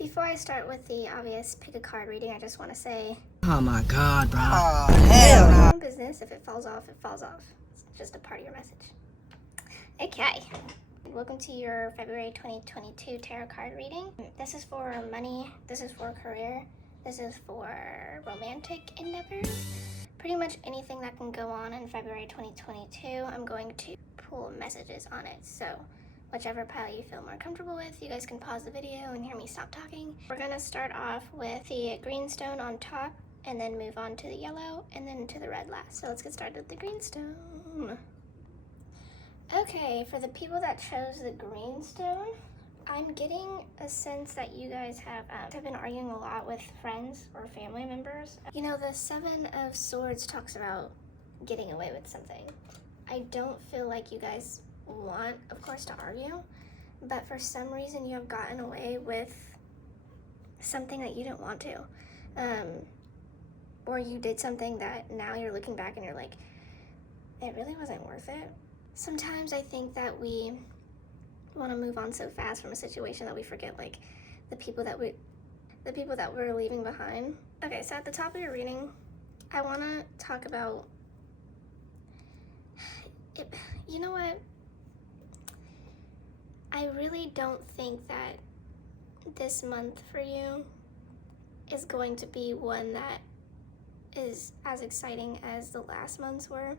Before I start with the obvious pick a card reading, I just want to say, Oh my god, bro. Oh, hell no. no business. If it falls off, it falls off. It's just a part of your message. Okay. Welcome to your February 2022 tarot card reading. This is for money, this is for career, this is for romantic endeavors. Pretty much anything that can go on in February 2022, I'm going to pull messages on it. So whichever pile you feel more comfortable with, you guys can pause the video and hear me stop talking. We're gonna start off with the green stone on top and then move on to the yellow and then to the red last. So let's get started with the green stone. Okay, for the people that chose the green stone, I'm getting a sense that you guys have been arguing a lot with friends or family members. You know, the Seven of Swords talks about getting away with something. I don't feel like you guys want, of course, to argue, but for some reason you have gotten away with something that you didn't want to. Or you did something that now you're looking back and you're like, it really wasn't worth it. Sometimes I think that we want to move on so fast from a situation that we forget like the people that we're leaving behind. Okay, so at the top of your reading, I want to talk about it. You know what? I really don't think that this month for you is going to be one that is as exciting as the last months were.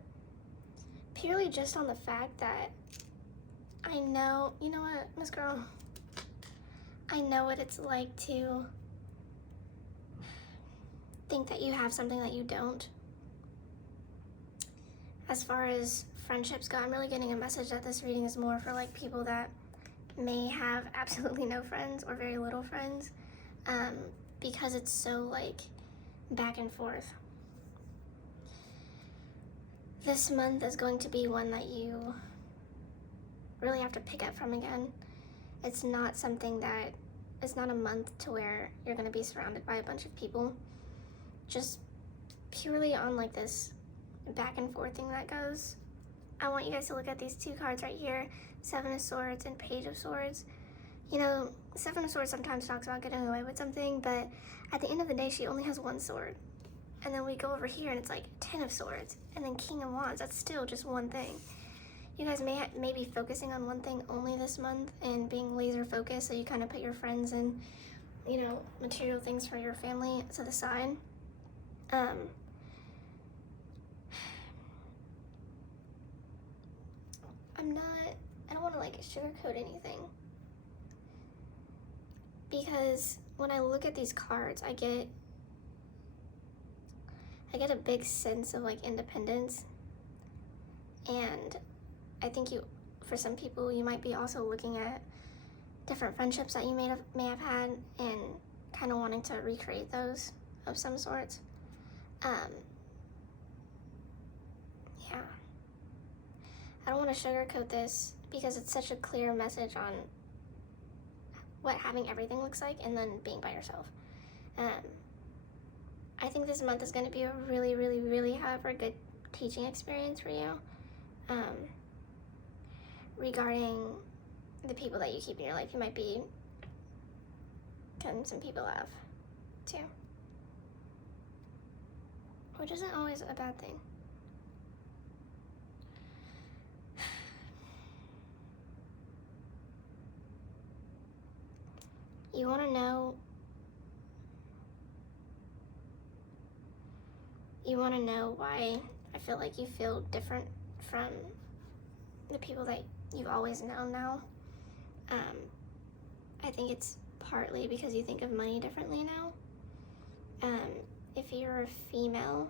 Purely just on the fact that I know, you know what, Miss Girl? I know what it's like to think that you have something that you don't. As far as friendships go, I'm really getting a message that this reading is more for like people that may have absolutely no friends or very little friends, because it's so like back and forth. This month is going to be one that you really have to pick up from again. It's not something that, it's not a month to where you're going to be surrounded by a bunch of people. Just purely on like this back and forth thing that goes. I want you guys to look at these two cards right here, Seven of Swords and Page of Swords. You know, Seven of Swords sometimes talks about getting away with something, but at the end of the day, she only has one sword. And then we go over here and it's like 10 of Swords, and then King of Wands. That's still just one thing. You guys may be focusing on one thing only this month and being laser focused, so you kind of put your friends and, you know, material things for your family to the side. I don't want to like sugarcoat anything, because when I look at these cards, I get a big sense of like independence, and I think for some people, you might be also looking at different friendships that you may have had and kind of wanting to recreate those of some sorts. Yeah. I don't want to sugarcoat this because it's such a clear message on what having everything looks like and then being by yourself. I think this month is going to be a really, really, really, however, good teaching experience for you. Regarding the people that you keep in your life, you might be cutting some people off too, which isn't always a bad thing. You want to know why I feel like you feel different from the people that you've always known now. I think it's partly because you think of money differently now. If you're a female,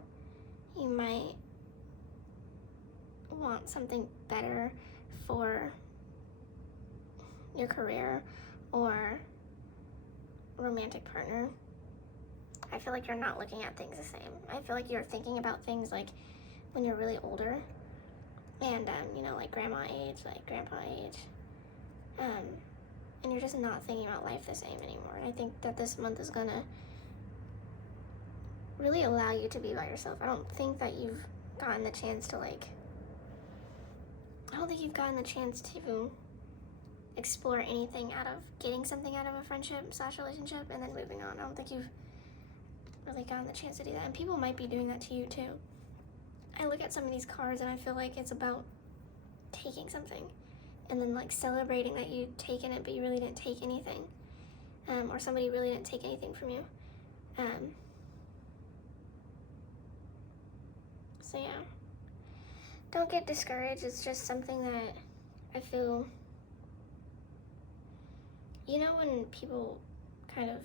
you might want something better for your career or romantic partner. I feel like you're not looking at things the same. I feel like you're thinking about things like when you're really older and, you know, like grandma age, like grandpa age. And you're just not thinking about life the same anymore. And I think that this month is gonna really allow you to be by yourself. I don't think that you've gotten the chance to explore anything out of getting something out of a friendship / relationship and then moving on. I don't think you've really gotten the chance to do that, and people might be doing that to you too. I look at some of these cards and I feel like it's about taking something and then like celebrating that you'd taken it but you really didn't take anything, or somebody really didn't take anything from you. So yeah, don't get discouraged. It's just something that I feel, you know, when people kind of,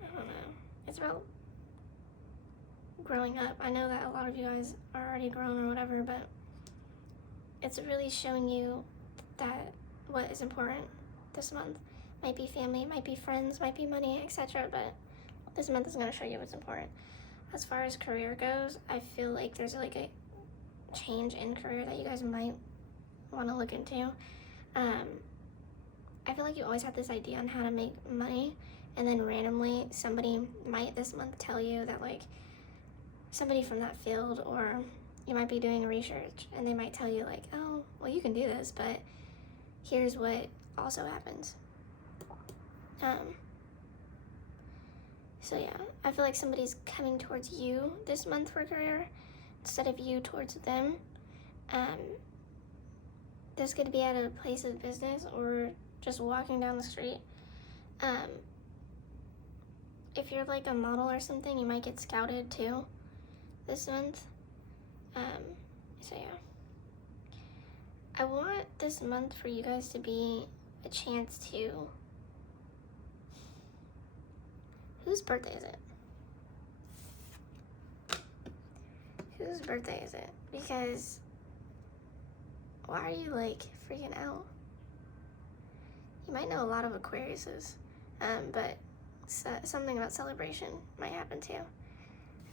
I don't know, it's about growing up. I know that a lot of you guys are already grown or whatever, but it's really showing you that what is important this month. Might be family, might be friends, might be money, etc. But this month is going to show you what's important. As far as career goes, I feel like there's like a change in career that you guys might want to look into. I feel like you always have this idea on how to make money, and then randomly somebody might this month tell you that, like, somebody from that field, or you might be doing research and they might tell you like, oh, well, you can do this, but here's what also happens. So yeah, I feel like somebody's coming towards you this month for career instead of you towards them. This could be at a place of business or just walking down the street. If you're like a model or something, you might get scouted too this month. So yeah, I want this month for you guys to be a chance to, whose birthday is it? Whose birthday is it? Because why are you like freaking out? You might know a lot of Aquariuses, but something about celebration might happen too.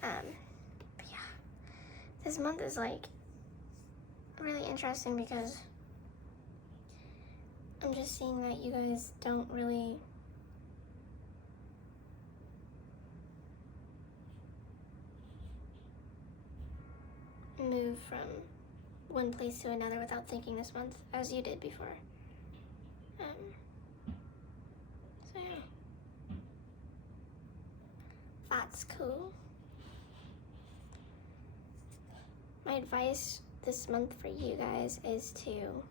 But yeah, this month is like really interesting because I'm just seeing that you guys don't really move from one place to another without thinking this month as you did before. So yeah, that's cool. My advice this month for you guys is to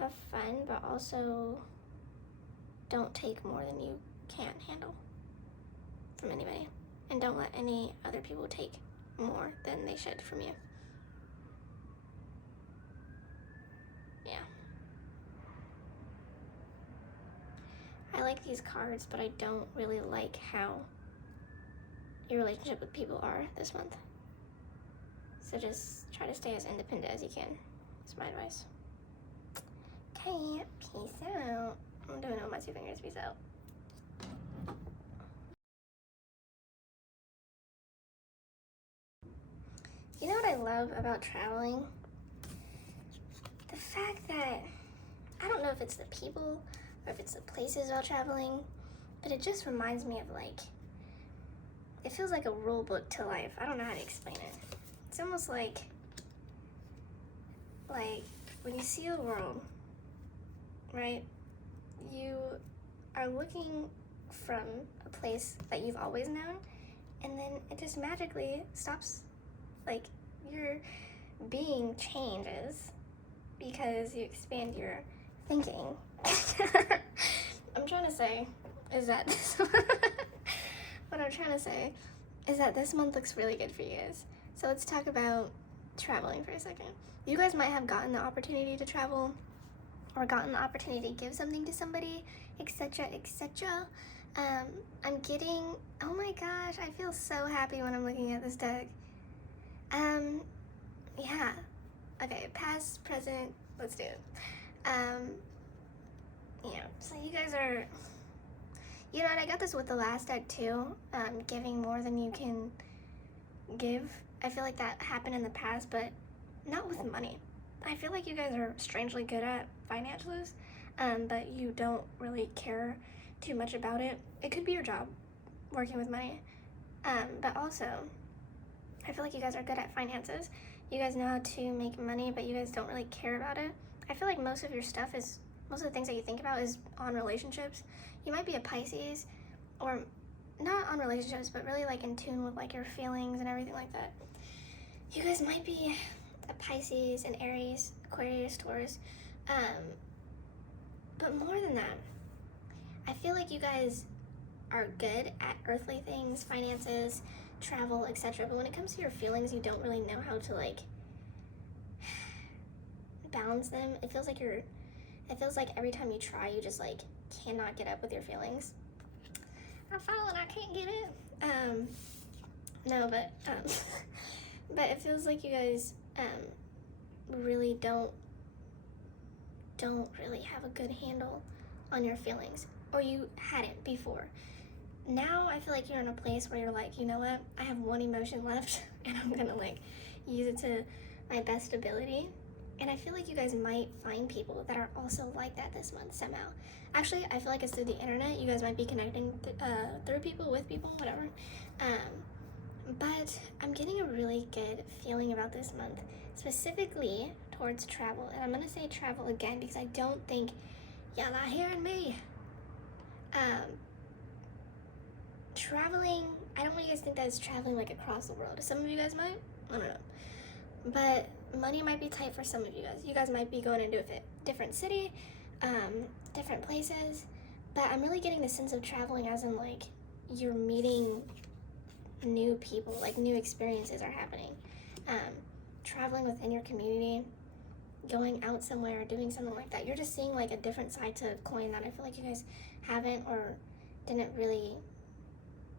have fun, but also don't take more than you can handle from anybody. And don't let any other people take more than they should from you. Yeah. I like these cards, but I don't really like how your relationship with people are this month. So just try to stay as independent as you can. That's my advice. Okay, peace out. I'm doing it with my 2 fingers. Peace out. You know what I love about traveling? The fact that, I don't know if it's the people or if it's the places while traveling, but it just reminds me of like, it feels like a rule book to life. I don't know how to explain it. It's almost like when you see the world, right? You are looking from a place that you've always known, and then it just magically stops. Like, your being changes because you expand your thinking. I'm trying to say is that what I'm trying to say is that this month looks really good for you guys. So let's talk about traveling for a second. You guys might have gotten the opportunity to travel or gotten the opportunity to give something to somebody, etc., etc. I'm getting, oh my gosh, I feel so happy when I'm looking at this deck. Yeah. Okay, past, present, let's do it. Yeah, so you guys are, you know what, I got this with the last deck too, giving more than you can give. I feel like that happened in the past, but not with money. I feel like you guys are strangely good at financials, but you don't really care too much about it. It could be your job, working with money, but also, I feel like you guys are good at finances. You guys know how to make money, but you guys don't really care about it. I feel like most of your stuff is, most of the things that you think about is on relationships. You might be a Pisces, or not on relationships, but really like in tune with like your feelings and everything like that. You guys might be a Pisces, an Aries, Aquarius, Taurus. But more than that, I feel like you guys are good at earthly things, finances, travel, etc. But when it comes to your feelings, you don't really know how to like balance them. It feels like every time you try, you just like cannot get up with your feelings. I'm falling, I can't get it. No, but but it feels like you guys really don't really have a good handle on your feelings, or you hadn't before. Now I feel like you're in a place where you're like, you know what, I have one emotion left and I'm gonna like use it to my best ability. And I feel like you guys might find people that are also like that this month somehow. Actually, I feel like it's through the internet. You guys might be connecting through people, with people, whatever. But I'm getting a really good feeling about this month, specifically towards travel. And I'm gonna say travel again because I don't think y'all are hearing me. Traveling, I don't want you guys to think that it's traveling like across the world. Some of you guys might, I don't know. But money might be tight for some of you guys. You guys might be going into a different city, different places. But I'm really getting the sense of traveling as in like you're meeting new people, like new experiences are happening. Traveling within your community, going out somewhere, doing something like that. You're just seeing like a different side to coin that I feel like you guys haven't or didn't really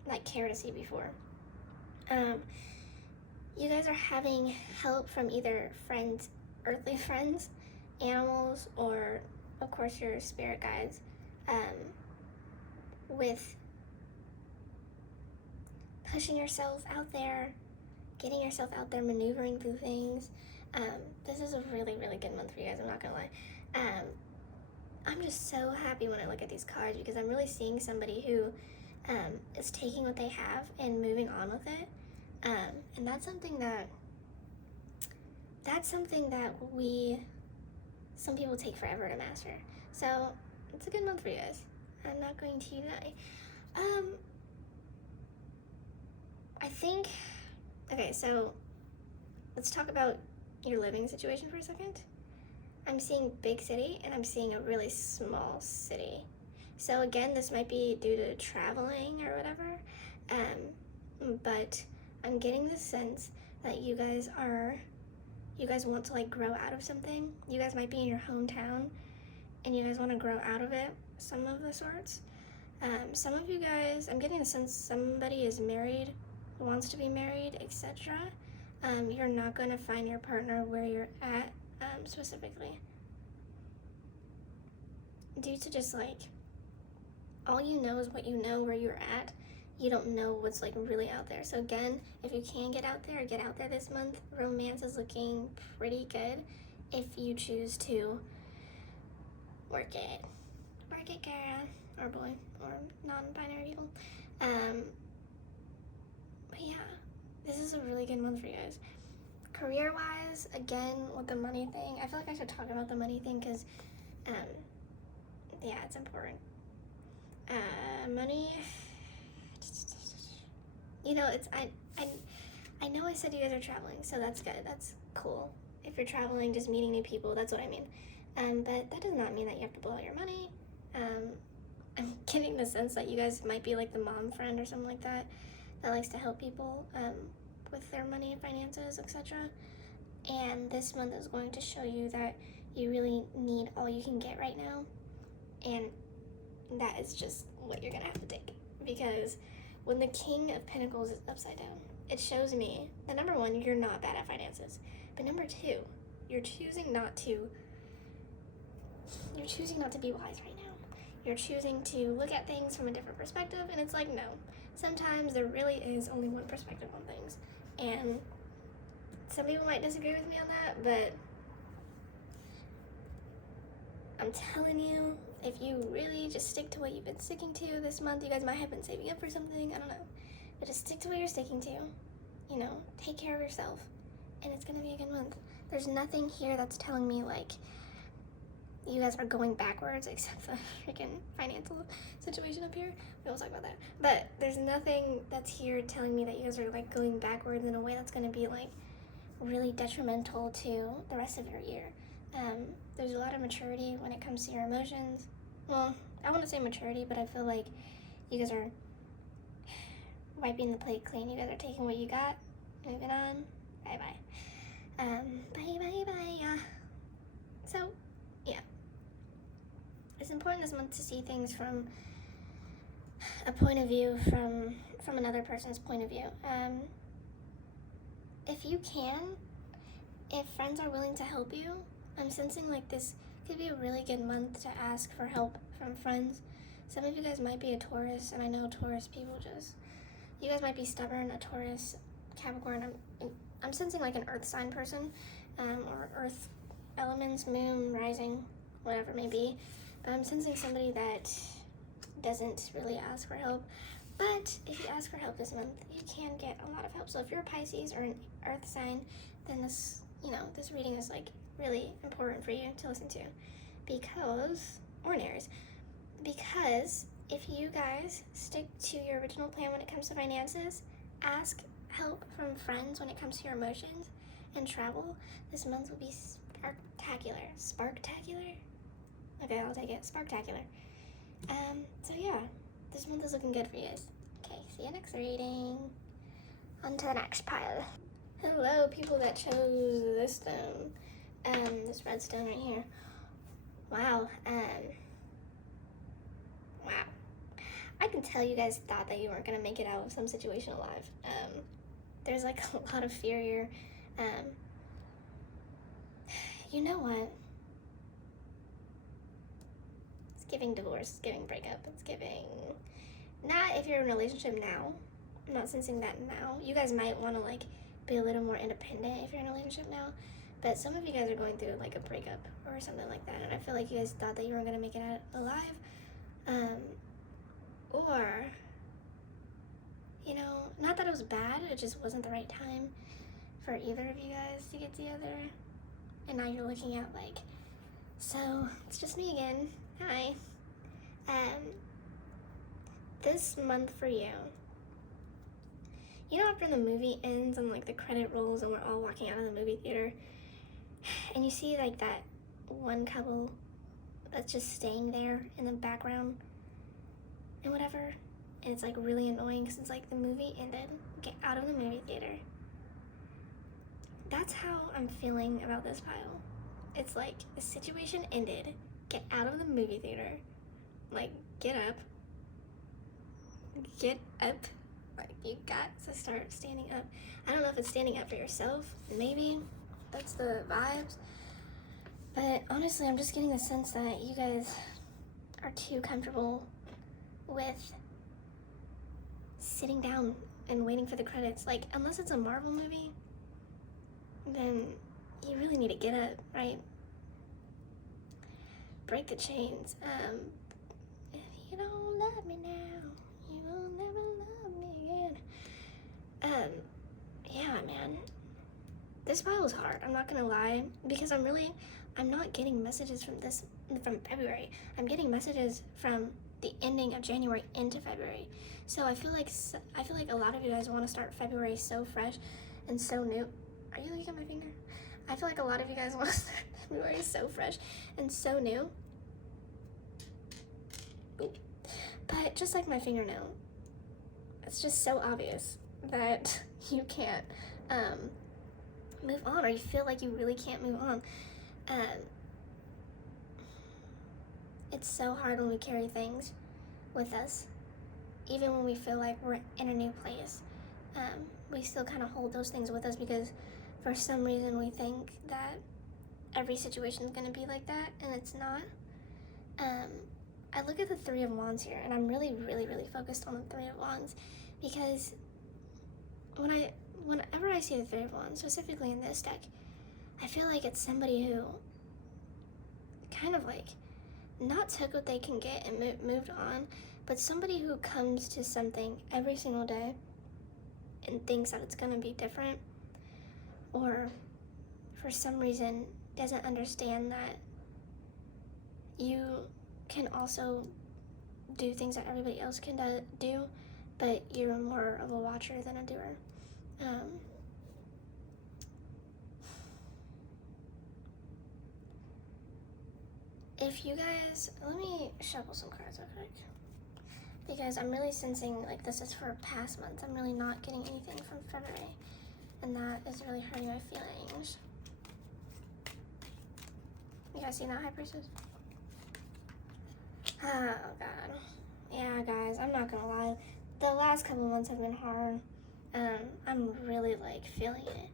like care to see before. You guys are having help from either friends, earthly friends, animals, or of course your spirit guides, with pushing yourself out there, getting yourself out there, maneuvering through things. This is a really, really good month for you guys, I'm not gonna lie. I'm just so happy when I look at these cards because I'm really seeing somebody who is taking what they have and moving on with it. And that's something that some people take forever to master. So it's a good month for you guys. I'm not going to deny. I think, okay, so let's talk about your living situation for a second. I'm seeing big city and I'm seeing a really small city. So again, this might be due to traveling or whatever, but I'm getting the sense that you guys want to like grow out of something. You guys might be in your hometown and you guys want to grow out of it, some of the sorts. Some of you guys, I'm getting the sense somebody is married, wants to be married, etc. You're not going to find your partner where you're at, specifically. Due to just like, all you know is what you know where you're at. You don't know what's like really out there. So again, if you can get out there this month. Romance is looking pretty good if you choose to work it, girl, or boy, or non-binary people. But yeah, this is a really good month for you guys. Career-wise, again, with the money thing, I feel like I should talk about the money thing because, yeah, it's important. Money, you know, I know I said you guys are traveling, so that's good, that's cool. If you're traveling, just meeting new people, that's what I mean. But that does not mean that you have to blow all your money. I'm getting the sense that you guys might be like the mom friend or something like that likes to help people with their money and finances, etc. And this month is going to show you that you really need all you can get right now, and that is just what you're gonna have to take. Because when the King of Pentacles is upside down, it shows me that number one, you're not bad at finances, but number two, you're choosing not to be wise right now. You're choosing to look at things from a different perspective, and it's like, no, sometimes there really is only one perspective on things, and some people might disagree with me on that, but I'm telling you, if you really just stick to what you've been sticking to this month, you guys might have been saving up for something, I don't know, but just stick to what you're sticking to, you know, take care of yourself, and it's gonna be a good month. There's nothing here that's telling me, like, you guys are going backwards, except the freaking financial situation up here. We will talk about that. But there's nothing that's here telling me that you guys are, like, going backwards in a way that's gonna be, like, really detrimental to the rest of your year. There's a lot of maturity when it comes to your emotions. Well, I want to say maturity, but I feel like you guys are wiping the plate clean. You guys are taking what you got, moving on. Bye-bye. Bye-bye-bye. So, yeah. It's important this month to see things from a point of view, from another person's point of view. If you can, if friends are willing to help you, I'm sensing like this could be a really good month to ask for help from friends. Some of you guys might be a Taurus, and I know Taurus people you guys might be stubborn, a Taurus, Capricorn. I'm sensing like an earth sign person, or earth elements, moon, rising, whatever it may be. But I'm sensing somebody that doesn't really ask for help. But if you ask for help this month, you can get a lot of help. So if you're a Pisces or an earth sign, then this reading is like really important for you to listen to, or an Aries, because if you guys stick to your original plan when it comes to finances, ask help from friends when it comes to your emotions and travel, this month will be sparktacular? Okay, I'll take it, sparktacular. So yeah, this month is looking good for you guys. Okay, see you next reading. On to the next pile. Hello, people that chose this stone. This red stone right here. Wow, wow. I can tell you guys thought that you weren't gonna make it out of some situation alive. There's like a lot of fear here. You know what? It's giving divorce, it's giving breakup, it's giving... Not if you're in a relationship now. I'm not sensing that now. You guys might want to like be a little more independent if you're in a relationship now. But some of you guys are going through like a breakup or something like that, and I feel like you guys thought that you weren't gonna make it out alive. Or, you know, not that it was bad, it just wasn't the right time for either of you guys to get together. And now you're looking at like, so it's just me again. Hi. This month for you, you know, after the movie ends and like the credit rolls and we're all walking out of the movie theater, and you see like that one couple that's just staying there in the background and whatever, and it's like really annoying because it's like the movie ended, get out of the movie theater. That's how I'm feeling about this pile. It's like the situation ended, get out of the movie theater, like get up, like you got to start standing up. I don't know if it's standing up for yourself, maybe that's the vibes, but honestly I'm just getting the sense that you guys are too comfortable with sitting down and waiting for the credits. Like, unless it's a Marvel movie, then you really need to get up, right? Break the chains. If you don't love me now, you will never love me again. Yeah, man. This pile is hard, I'm not gonna lie, because I'm not getting messages from February. I'm getting messages from the ending of January into February. So I feel like a lot of you guys want to start February so fresh and so new. Are you looking at my finger? I feel like a lot of you guys want to start February so fresh and so new. Oop. But just like my fingernail, it's just so obvious that you can't move on, or you feel like you really can't move on. It's so hard when we carry things with us, even when we feel like we're in a new place. We still kind of hold those things with us because for some reason we think that every situation is going to be like that, and it's not. I look at the Three of Wands here, and I'm really, really, really focused on the Three of Wands, because whenever I see the Three of Wands, specifically in this deck, I feel like it's somebody who kind of like not took what they can get and moved on, but somebody who comes to something every single day and thinks that it's going to be different, or for some reason doesn't understand that you can also do things that everybody else can do, but you're more of a watcher than a doer. If you guys, let me shuffle some cards real quick, because I'm really sensing like this is for past months. I'm really not getting anything from February, and that is really hurting my feelings. You guys seen that, High Priestess? Oh god. Yeah, guys, I'm not gonna lie. The last couple of months have been hard. I'm really like feeling it.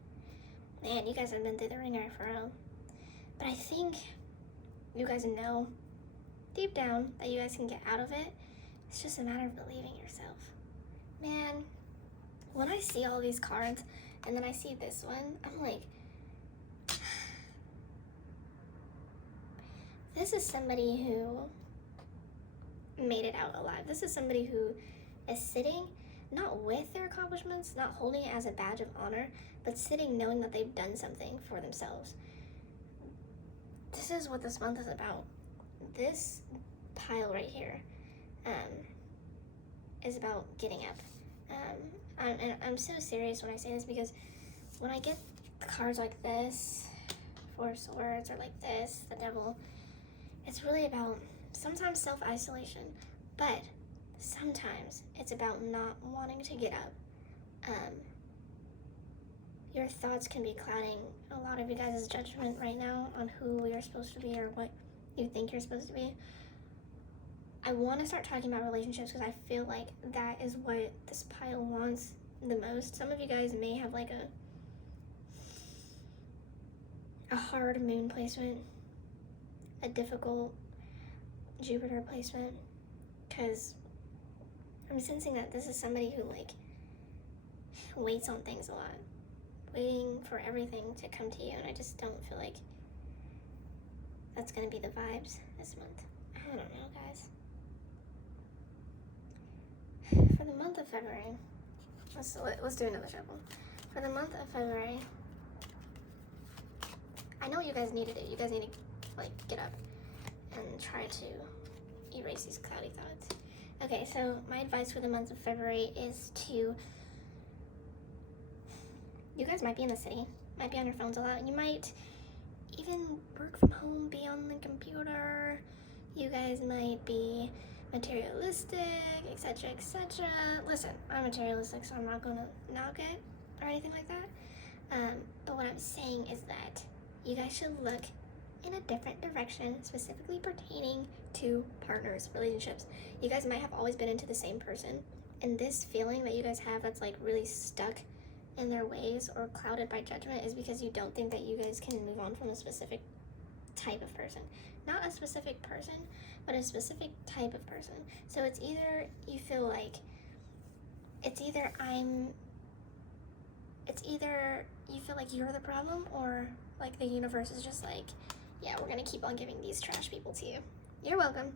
Man, you guys have been through the ringer for real. But I think you guys know deep down that you guys can get out of it. It's just a matter of believing yourself. Man, when I see all these cards and then I see this one, I'm like, this is somebody who made it out alive. This is somebody who is sitting not with their accomplishments, not holding it as a badge of honor, but sitting knowing that they've done something for themselves. This is what this month is about. This pile right here is about getting up. I'm so serious when I say this, because when I get cards like this, Four of Swords, or like this, the Devil, it's really about sometimes self-isolation, but sometimes it's about not wanting to get up. Your thoughts can be clouding a lot of you guys' judgment right now on who you're supposed to be or what you think you're supposed to be. I want to start talking about relationships because I feel like that is what this pile wants the most. Some of you guys may have like a hard moon placement, a difficult Jupiter placement, because I'm sensing that this is somebody who like waits on things a lot, waiting for everything to come to you, and I just don't feel like that's gonna be the vibes this month. I don't know, guys. For the month of February, let's do another shuffle. For the month of February, I know you guys needed it. You guys need to like get up and try to erase these cloudy thoughts. Okay, so my advice for the month of February is to, you guys might be in the city, might be on your phones a lot, you might even work from home, be on the computer, you guys might be materialistic, etc., etc. Listen, I'm materialistic, so I'm not gonna knock it or anything like that. But what I'm saying is that you guys should look in a different direction, specifically pertaining to partners, relationships. You guys might have always been into the same person, and this feeling that you guys have that's like really stuck in their ways or clouded by judgment is because you don't think that you guys can move on from a specific type of person. Not a specific person, but a specific type of person. So it's either you feel like you feel like you're the problem, or like the universe is just like, yeah, we're gonna keep on giving these trash people to you. You're welcome.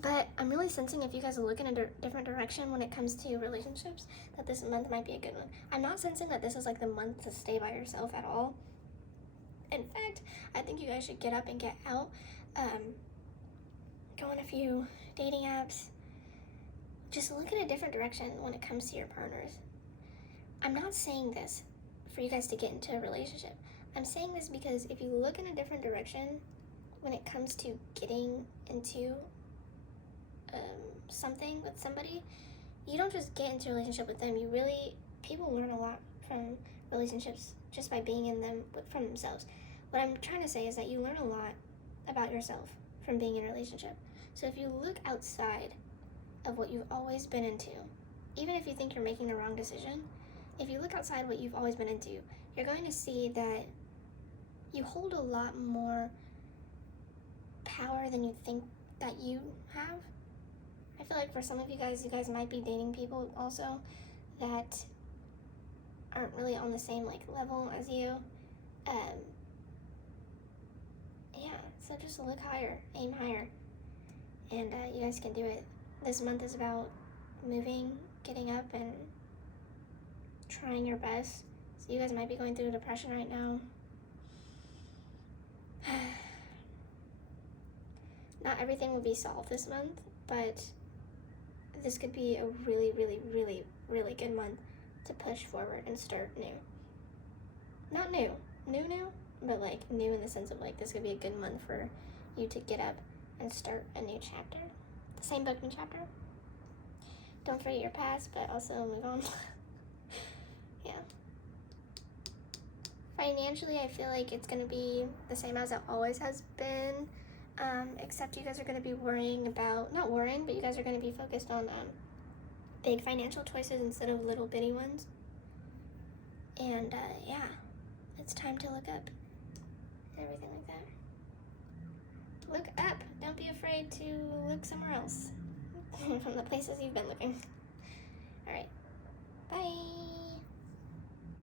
But I'm really sensing if you guys look in a different direction when it comes to relationships, that this month might be a good one. I'm not sensing that this is like the month to stay by yourself at all. In fact, I think you guys should get up and get out. Go on a few dating apps. Just look in a different direction when it comes to your partners. I'm not saying this for you guys to get into a relationship. I'm saying this because if you look in a different direction when it comes to getting into something with somebody, you don't just get into a relationship with them. People learn a lot from relationships just by being in them from themselves. What I'm trying to say is that you learn a lot about yourself from being in a relationship. So if you look outside of what you've always been into, even if you think you're making the wrong decision, if you look outside what you've always been into, you're going to see that you hold a lot more power than you think that you have. I feel like for some of you guys might be dating people also that aren't really on the same like level as you. Yeah, so just look higher, aim higher, and you guys can do it. This month is about moving, getting up, and trying your best. So you guys might be going through depression right now. Not everything will be solved this month, but this could be a really, really, really, really good month to push forward and start new. Not new, but like new in the sense of like this could be a good month for you to get up and start a new chapter. The same book, new chapter. Don't forget your past, but also move on. Yeah. Financially, I feel like it's going to be the same as it always has been, except you guys are going to be worrying about, not worrying, but you guys are going to be focused on big financial choices instead of little bitty ones. And yeah, it's time to look up and everything like that. Look up. Don't be afraid to look somewhere else from the places you've been looking. All right. Bye.